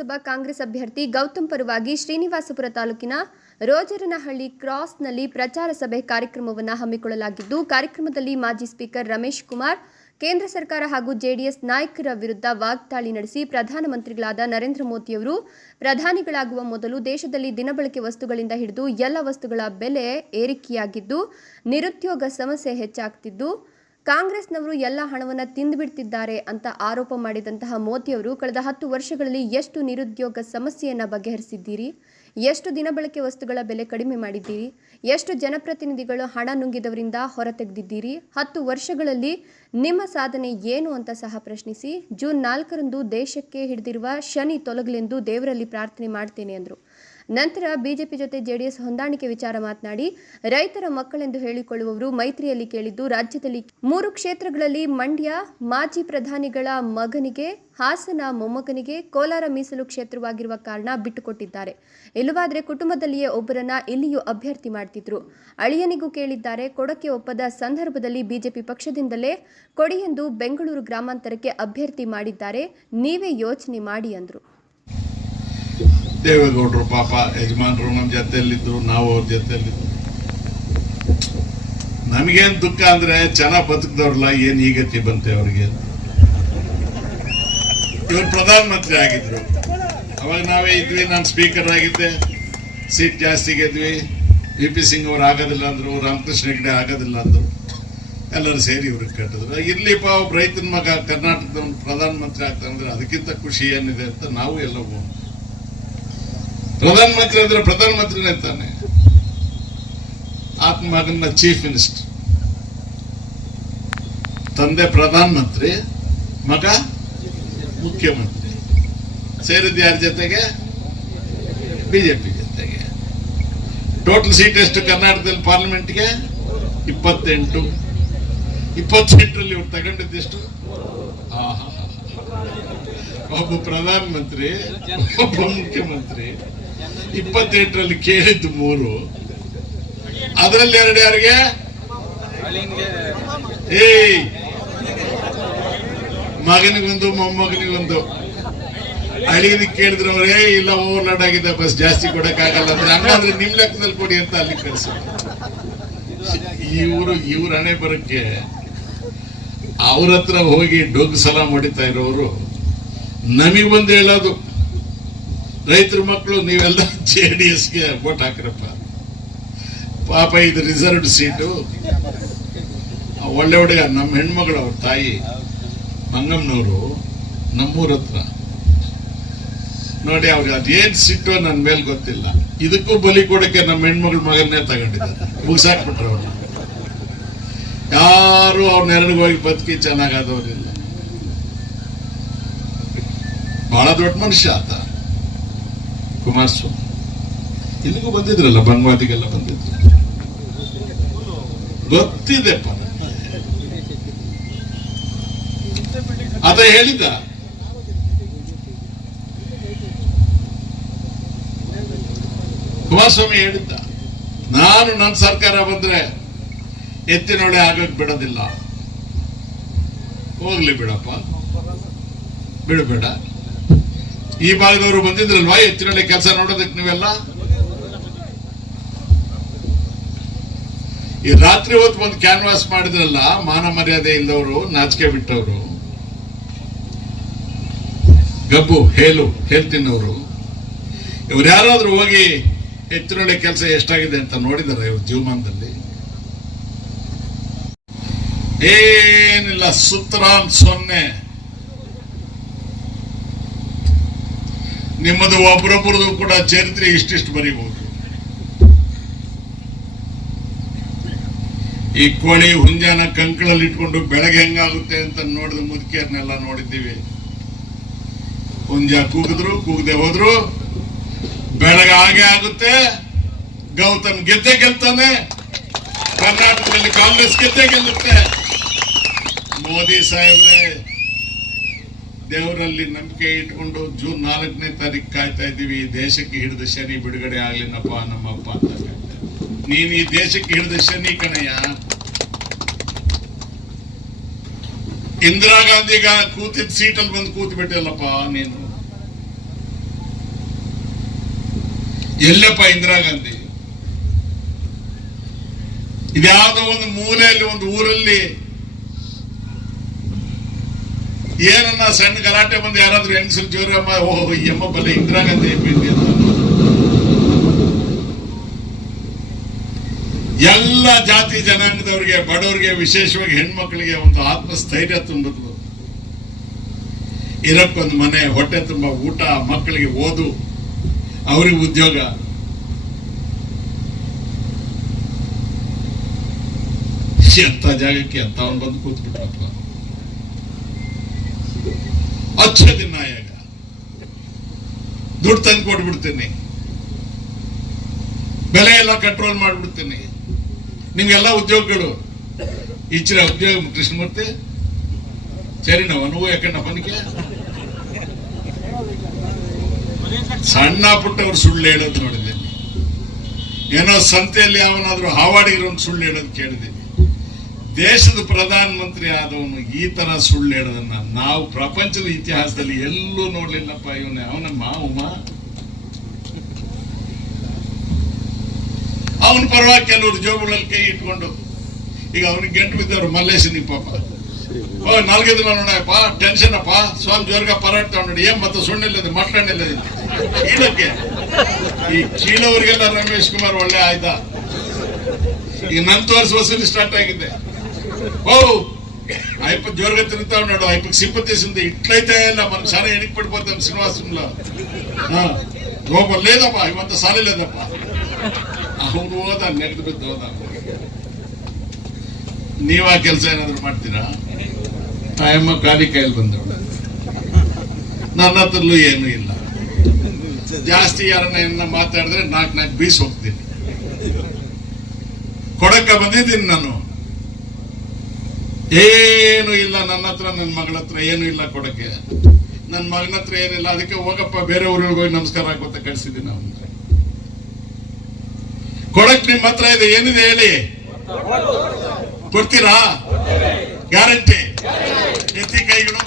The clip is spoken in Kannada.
ಲೋಕಸಭಾ ಕಾಂಗ್ರೆಸ್ ಅಭ್ಯರ್ಥಿ ಗೌತಮ್ ಪರವಾಗಿ ಶ್ರೀನಿವಾಸಪುರ ತಾಲೂಕಿನ ರೋಜರನಹಳ್ಳಿ ಕ್ರಾಸ್ನಲ್ಲಿ ಪ್ರಚಾರ ಸಭೆ ಕಾರ್ಯಕ್ರಮವನ್ನು ಹಮ್ಮಿಕೊಳ್ಳಲಾಗಿದ್ದು, ಕಾರ್ಯಕ್ರಮದಲ್ಲಿ ಮಾಜಿ ಸ್ಪೀಕರ್ ರಮೇಶ್ ಕುಮಾರ್ ಕೇಂದ್ರ ಸರ್ಕಾರ ಹಾಗೂ ಜೆಡಿಎಸ್ ನಾಯಕರ ವಿರುದ್ಧ ವಾಗ್ದಾಳಿ ನಡೆಸಿ ಪ್ರಧಾನಮಂತ್ರಿಗಳಾದ ನರೇಂದ್ರ ಮೋದಿಯವರು ಪ್ರಧಾನಿಗಳಾಗುವ ಮೊದಲು ದೇಶದಲ್ಲಿ ದಿನಬಳಕೆ ವಸ್ತುಗಳಿಂದ ಹಿಡಿದು ಎಲ್ಲ ವಸ್ತುಗಳ ಬೆಲೆ ಏರಿಕೆಯಾಗಿದ್ದು, ನಿರುದ್ಯೋಗ ಸಮಸ್ಯೆ ಹೆಚ್ಚಾಗ್ತಿದ್ದು, ಕಾಂಗ್ರೆಸ್ನವರು ಎಲ್ಲ ಹಣವನ್ನು ತಿಂದುಬಿಡ್ತಿದ್ದಾರೆ ಅಂತ ಆರೋಪ ಮಾಡಿದಂತಹ ಮೋದಿಯವರು ಕಳೆದ 10 ವರ್ಷಗಳಲ್ಲಿ ಎಷ್ಟು ನಿರುದ್ಯೋಗ ಸಮಸ್ಯೆಯನ್ನು ಬಗೆಹರಿಸಿದ್ದೀರಿ, ಎಷ್ಟು ದಿನಬಳಕೆ ವಸ್ತುಗಳ ಬೆಲೆ ಕಡಿಮೆ ಮಾಡಿದ್ದೀರಿ, ಎಷ್ಟು ಜನಪ್ರತಿನಿಧಿಗಳು ಹಣ ನುಂಗಿದವರಿಂದ ಹೊರತೆಗೆದಿದ್ದೀರಿ, 10 ವರ್ಷಗಳಲ್ಲಿ ನಿಮ್ಮ ಸಾಧನೆ ಏನು ಅಂತ ಸಹ ಪ್ರಶ್ನಿಸಿ ಜೂನ್ 4ರಂದು ದೇಶಕ್ಕೆ ಹಿಡಿದಿರುವ ಶನಿ ತೊಲಗಲೆಂದು ದೇವರಲ್ಲಿ ಪ್ರಾರ್ಥನೆ ಮಾಡ್ತೇನೆ ಎಂದರು. ನಂತರ ಬಿಜೆಪಿ ಜೊತೆ ಜೆಡಿಎಸ್ ಹೊಂದಾಣಿಕೆ ವಿಚಾರ ಮಾತನಾಡಿ, ರೈತರ ಮಕ್ಕಳೆಂದು ಹೇಳಿಕೊಳ್ಳುವವರು ಮೈತ್ರಿಯಲ್ಲಿ ಕೇಳಿದ್ದು, ರಾಜ್ಯದಲ್ಲಿ 3 ಕ್ಷೇತ್ರಗಳಲ್ಲಿ ಮಂಡ್ಯ ಮಾಜಿ ಪ್ರಧಾನಿಗಳ ಮಗನಿಗೆ, ಹಾಸನ ಮೊಮ್ಮಗನಿಗೆ, ಕೋಲಾರ ಮೀಸಲು ಕ್ಷೇತ್ರವಾಗಿರುವ ಕಾರಣ ಬಿಟ್ಟುಕೊಟ್ಟಿದ್ದಾರೆ. ಇಲ್ಲವಾದರೆ ಕುಟುಂಬದಲ್ಲಿಯೇ ಒಬ್ಬರನ್ನ ಇಲ್ಲಿಯೂ ಅಭ್ಯರ್ಥಿ ಮಾಡ್ತಿದ್ರು. ಅಳಿಯನಿಗೂ ಕೇಳಿದ್ದಾರೆ. ಕೊಡಕ್ಕೆ ಒಪ್ಪದ ಸಂದರ್ಭದಲ್ಲಿ ಬಿಜೆಪಿ ಪಕ್ಷದಿಂದಲೇ ಕೊಡಿ ಎಂದು ಬೆಂಗಳೂರು ಗ್ರಾಮಾಂತರಕ್ಕೆ ಅಭ್ಯರ್ಥಿ ಮಾಡಿದ್ದಾರೆ. ನೀವೇ ಯೋಚನೆ ಮಾಡಿ ಅಂದರು. ದೇವೇಗೌಡರು ಪಾಪ ಯಜಮಾನರು ನಮ್ಮ ಜೊತೆಯಲ್ಲಿದ್ದು, ನಾವು ಅವ್ರ ಜೊತೆಯಲ್ಲಿದ್ದು. ನಮಗೇನ್ ದುಃಖ ಅಂದ್ರೆ ಚೆನ್ನಾಗಿ ಬದುಕಿದವ್ರಲ್ಲ, ಏನ್ ಈ ಗತಿ ಬಂತೆ ಅವ್ರಿಗೆ. ಇವ್ರು ಪ್ರಧಾನಮಂತ್ರಿ ಆಗಿದ್ರು, ಅವಾಗ ನಾವೇ ಇದ್ವಿ. ನಾನು ಸ್ಪೀಕರ್ ಆಗಿದ್ದೆ, ಸೀಟ್ ಜಾಸ್ತಿ ಗೆದ್ವಿ. ವಿ.ಪಿ. ಸಿಂಗ್ ಅವ್ರು ಆಗೋದಿಲ್ಲ ಅಂದ್ರು, ರಾಮಕೃಷ್ಣ ಹೆಗಡೆ ಆಗೋದಿಲ್ಲ ಅಂದ್ರು. ಎಲ್ಲರೂ ಸೇರಿ ಇವ್ರಿಗೆ ಕಟ್ಟಿದ್ರು. ಇರ್ಲಿಪ್ಪ ಒಬ್ಬ ರೈತನ ಮಗ ಕರ್ನಾಟಕದ ಪ್ರಧಾನಮಂತ್ರಿ ಆಗ್ತಾನಂದ್ರೆ ಅದಕ್ಕಿಂತ ಖುಷಿ ಏನಿದೆ ಅಂತ ನಾವು ಎಲ್ಲ ಪ್ರಧಾನಮಂತ್ರಿ ಅಂದ್ರೆ ಪ್ರಧಾನಮಂತ್ರಿನೇ ತಾನೆ. ಆತ್ಮ ಮಗನ ಚೀಫ್ ಮಿನಿಸ್ಟರ್, ತಂದೆ ಪ್ರಧಾನಮಂತ್ರಿ, ಮಗ ಮುಖ್ಯಮಂತ್ರಿ. ಸೇರಿದ ಯಾರ ಜೊತೆಗೆ? ಬಿಜೆಪಿ ಜೊತೆಗೆ. ಟೋಟಲ್ ಸೀಟ್ ಎಷ್ಟು ಕರ್ನಾಟಕದಲ್ಲಿ ಪಾರ್ಲಿಮೆಂಟ್ಗೆ? 28. 20 ಸೀಟ್ರಲ್ಲಿ ಇವ್ರು ತಗೊಂಡಿದ್ದೆಷ್ಟು? ಒಬ್ಬ ಪ್ರಧಾನಮಂತ್ರಿ, ಒಬ್ಬ ಮುಖ್ಯಮಂತ್ರಿ. 28ರಲ್ಲಿ ಕೇಳಿದ್ದು 3, ಅದರಲ್ಲಿ 2 ಯಾರಿಗೆ? ಮಗನಿಗೊಂದು ಮೊಮ್ಮಗನಿಗೊಂದು. ಅಳಿಯನಿಗೆ ಕೇಳಿದ್ರವರೇ ಇಲ್ಲ ಓವರ್ಲೋಡ್ ಆಗಿದೆ, ಬಸ್ ಜಾಸ್ತಿ ಕೊಡಕ್ಕಾಗಲ್ಲ ಅಂದ್ರೆ, ಹಂಗಾದ್ರೆ ನಿಮ್ ಲೆಕ್ಕದಲ್ಲಿ ಕೊಡಿ ಅಂತ ಅಲ್ಲಿ ಕಳಿಸ. ಇವ್ರ ಹಣೆ ಬರಕ್ಕೆ ಅವ್ರ ಹತ್ರ ಹೋಗಿ ಡೊಗ್ ಸಲಾಂ ಹೊಡಿತಾ ಇರೋರು ನಮಗ್ ಬಂದು ಹೇಳೋದು, ರೈತರ ಮಕ್ಕಳು ನೀವೆಲ್ಲ ಜೆಡಿಎಸ್ಗೆ ವೋಟ್ ಹಾಕ್ರಪ್ಪ, ಪಾಪ ಇದು ರಿಸರ್ವ್ಡ್ ಸೀಟು. ಒಳ್ಳೆ ಹುಡುಗ ನಮ್ಮ ಹೆಣ್ಮಗಳು, ಅವ್ರ ತಾಯಿ ಮಂಗಮ್ಮನವರು ನಮ್ಮೂರ ಹತ್ರ ನೋಡಿ. ಅವ್ರಿಗೆ ಅದೇನ್ ಸಿಟ್ಟು ನನ್ನ ಮೇಲೆ ಗೊತ್ತಿಲ್ಲ. ಇದಕ್ಕೂ ಬಲಿ ಕೊಡಕ್ಕೆ ನಮ್ಮ ಹೆಣ್ಮಗಳ ಮಗನ್ನೇ ತಗೊಂಡಿದ್ದಾರೆ, ಮುಗಿಸಾಕ್ಬಿಟ್ರೆ ಅವ್ರನ್ನ. ಯಾರು ಅವ್ರ ನೆರಳಿಗೆ ಹೋಗಿ ಬದುಕಿ ಚೆನ್ನಾಗಾದವ್ರಿಲ್ಲ. ಬಹಳ ದೊಡ್ಡ ಮನುಷ್ಯ ಆತ ಕುಮಾರಸ್ವಾಮಿ. ಇಲ್ಲಿಗೂ ಬಂದಿದ್ರಲ್ಲ, ಬಂಗ್ವಾದಿಗೆಲ್ಲ ಬಂದಿದ್ರು, ಗೊತ್ತಿದೆಪ್ಪ. ಆತ ಹೇಳಿದ, ಕುಮಾರಸ್ವಾಮಿ ಹೇಳಿದ್ದ, ನಾನು ನನ್ನ ಸರ್ಕಾರ ಬಂದ್ರೆ ಎತ್ತಿನೊಳೆ ಆಗಕ್ ಬಿಡೋದಿಲ್ಲ. ಹೋಗ್ಲಿ ಬಿಡಪ್ಪ, ಬಿಡಬೇಡ. ಈ ಭಾಗದವರು ಬಂದಿದ್ರಲ್ವಾ ಎತ್ತಿನೊಳೆ ಕೆಲಸ ನೋಡೋದಕ್ಕೆ ನೀವೆಲ್ಲ. ಈ ರಾತ್ರಿ ಹೊತ್ತು ಬಂದು ಕ್ಯಾನ್ವಾಸ್ ಮಾಡಿದ್ರಲ್ಲ, ಮಾನ ಮರ್ಯಾದೆ ಇಲ್ಲದವರು, ನಾಚಿಕೆ ಬಿಟ್ಟವರು, ಗಬ್ಬು ಹೇಳ್ತಿನವರು. ಇವ್ರು ಯಾರಾದ್ರೂ ಹೋಗಿ ಎತ್ತಿನೊಳೆ ಕೆಲಸ ಎಷ್ಟಾಗಿದೆ ಅಂತ ನೋಡಿದಾರೆ ಇವ್ರ ಜೀವಮಾನದಲ್ಲಿ? ಏನಿಲ್ಲ, ಸುತ್ತರಾಮ್ 0. ನಿಮ್ಮದು ಒಬ್ಬರೊಬ್ಬರದು ಕೂಡ ಚರಿತ್ರೆ ಇಷ್ಟಿಷ್ಟು ಬರೀಬಹುದು. ಈ ಕೋಳಿ ಹುಂಜಾನ ಕಂಕಳಲ್ಲಿ ಇಟ್ಕೊಂಡು ಬೆಳಗ್ಗೆ ಹೆಂಗಾಗುತ್ತೆ ಅಂತ ನೋಡಿದ ಮುದುಕಿಯರ್ನೆಲ್ಲ ನೋಡಿದ್ದೀವಿ. ಹುಂಜ ಕೂಗಿದ್ರು ಕೂಗದೆ ಹೋದ್ರು ಬೆಳಗ್ಗೆ ಹಾಗೆ ಆಗುತ್ತೆ. ಗೌತಮ್ ಗೆದ್ದೆ ಗೆಲ್ತಾನೆ, ಕರ್ನಾಟಕದಲ್ಲಿ ಕಾಂಗ್ರೆಸ್ ಗೆದ್ದೆ ಗೆಲ್ಲುತ್ತೆ. ಮೋದಿ ಸಾಹೇಬ್ರೆ, ದೇವರಲ್ಲಿ ನಂಬಿಕೆ ಇಟ್ಕೊಂಡು ಜೂನ್ 4ನೇ ತಾರೀಕು ಕಾಯ್ತಾ ಇದ್ದೀವಿ. ದೇಶಕ್ಕೆ ಹಿಡಿದ ಶನಿ ಬಿಡುಗಡೆ ಆಗ್ಲಿನಪ್ಪ ನಮ್ಮಪ್ಪ ಅಂತ. ನೀನ್ ಈ ದೇಶಕ್ಕೆ ಹಿಡಿದ ಶನಿ ಕಣಯ್ಯ. ಇಂದಿರಾ ಗಾಂಧಿಗ ಕೂತಿದ್ ಸೀಟಲ್ಲಿ ಬಂದು ಕೂತ್ ಬಿಟ್ಟಿಲ್ಲಪ್ಪ ನೀನು. ಎಲ್ಲಪ್ಪ ಇಂದಿರಾ ಗಾಂಧಿ? ಇದ್ಯಾವುದೋ ಒಂದು ಮೂಲೆಯಲ್ಲಿ ಒಂದು ಊರಲ್ಲಿ ಏನನ್ನ ಸಣ್ಣ ಗಲಾಟೆ ಬಂದು ಯಾರಾದ್ರೂ ಹೆಂಗಸರು ಜೋರಮ್ಮ ಓಹೋ ಎಮ್ಮ ಬಲ್ಲೆ ಇಂದಿರಾ ಗಾಂಧಿ ಎಂಪಿ ಅಂತ ಎಲ್ಲ ಜಾತಿ ಜನಾಂಗದವರಿಗೆ, ಬಡವರಿಗೆ, ವಿಶೇಷವಾಗಿ ಹೆಣ್ಮಕ್ಳಿಗೆ ಒಂದು ಆತ್ಮಸ್ಥೈರ್ಯ ತುಂಬಿದ್ಲು. ಇರಕ್ಕೊಂದು ಮನೆ, ಹೊಟ್ಟೆ ತುಂಬ ಊಟ, ಮಕ್ಕಳಿಗೆ ಓದು, ಅವ್ರಿಗೆ ಉದ್ಯೋಗ. ಎಂತ ಜಾಗಕ್ಕೆ ಅಂತ ಅವನು ಬಂದು ಕೂತ್ಬಿಟ್ರಪ್ಪ. ಅಚ್ಚ ನಾಯಕ, ದುಡ್ಡು ತಂದು ಕೊಟ್ಬಿಡ್ತೀನಿ, ಬೆಲೆ ಎಲ್ಲ ಕಂಟ್ರೋಲ್ ಮಾಡ್ಬಿಡ್ತೀನಿ, ನಿಮ್ಗೆಲ್ಲ ಉದ್ಯೋಗಗಳು ಇಚ್ಛೆ ಉದ್ಯೋಗ. ಕೃಷ್ಣಮೂರ್ತಿ ಸರಿ ನಾವು ಅನುಭವ ಯಾಕಂಡಪ್ಪನಿಗೆ ಸಣ್ಣ ಪುಟ್ಟವ್ರು ಸುಳ್ಳು ಹೇಳೋದು ನೋಡಿದ್ದೀನಿ. ಏನೋ ಸಂತೆಯಲ್ಲಿ ಅವನಾದ್ರೂ ಹಾವಾಡಿಗಿರೋನ್ ಸುಳ್ಳು ಹೇಳೋದು ಕೇಳಿದ್ದೀನಿ. ದೇಶದ ಪ್ರಧಾನ ಮಂತ್ರಿ ಆದವನು ಈ ತರ ಸುಳ್ಳು ಹೇಳೋದನ್ನ ನಾವು ಪ್ರಪಂಚದ ಇತಿಹಾಸದಲ್ಲಿ ಎಲ್ಲೂ ನೋಡ್ಲಿಲ್ಲಪ್ಪ. ಇವನೇ ಅವನಮ್ಮ ಉಮಾ, ಅವನ ಪರವಾಗಿ ಕೆಲವರು ಜೋಬುಗಳಲ್ಲಿ ಕೈ ಇಟ್ಕೊಂಡು, ಈಗ ಅವನಿಗೆ ಗಂಟು ಬಿದ್ದವರು ಮಲ್ಲೇಶನಿಗೆ ಪಾಪ ನಾಲ್ಕೈದು ದಿನ ನೋಡಪ್ಪ ಟೆನ್ಷನ್ ಅಪ್ಪ ಸ್ವಾಮಿ ಜೋರ್ಗ ಪರಾಟ ನೋಡಿ ಏನ್ ಮತ್ತೆ ಸುಣ್ಣಿಲ್ಲದೆ ಮಟ್ಟಣ್ಣಿಲ್ಲದೆ ಕೀಳಕ್ಕೆ ಈ ಕೀಳವ್ರಿಗೆಲ್ಲ ರಮೇಶ್ ಕುಮಾರ್ ಒಳ್ಳೆ ಆಯ್ದ. ಈಗ ನನ್ನ ತೋರಿಸಿ ವಸೂಲಿ ಸ್ಟಾರ್ಟ್ ಆಗಿದೆ. ಓ ಅಯ್ಯಪ್ಪ ಜೋರ್ಗ ತಿಂತಾವ್ ನೋಡು, ಅಯ್ಯಪ್ಪ ಸಿಂಪತಿಸಿಂದ ಇಟ್ಲೈತೆ ಇಲ್ಲ మన చాలా ఎనికి పడిపోతాం శ్రీనివాసంలో లేదప్ప ఇవంత సాలి లేదప్ప. ಅವನು ಹೋದ ನೆಗೆದು ಬಿದ್ದು ಹೋದ. ನೀವ ಕೆಲಸ ಏನಾದ್ರು ಮಾಡ್ತೀರಾ? ತಾಯಮ್ಮ ಖಾಲಿ ಕೈಯಲ್ಲಿ ಬಂದವಳು, ನನ್ನ ಹತ್ರಲ್ಲೂ ಏನು ಇಲ್ಲ. ಜಾಸ್ತಿ ಯಾರನ್ನ ಮಾತಾಡಿದ್ರೆ ನಾಲ್ಕು ಬೀಸ್ ಹೋಗ್ತೀನಿ. ಕೊಡಕ ಬಂದಿದ್ದೀನಿ ನಾನು, ಏನು ಇಲ್ಲ ನನ್ನ ಹತ್ರ, ನನ್ನ ಮಗಳ ಹತ್ರ ಏನು ಇಲ್ಲ ಕೊಡಕ್ಕೆ, ನನ್ನ ಮಗನ ಹತ್ರ ಏನಿಲ್ಲ. ಅದಕ್ಕೆ ಹೋಗಪ್ಪ ಬೇರೆ ಊರಿಗೆ ಹೋಗಿ ನಮಸ್ಕಾರ ಆಗೋತ ಕಳ್ಸಿದ್ದೀನಿ ಅವನ್ನ. ಕೊಡಕ್ ನಿಮ್ಮ ಹತ್ರ ಇದೆ, ಏನಿದೆ ಹೇಳಿ, ಕೊಡ್ತೀರಾ? ಗ್ಯಾರಂಟಿ? ಎತ್ತಿ ಕೈಗಳು.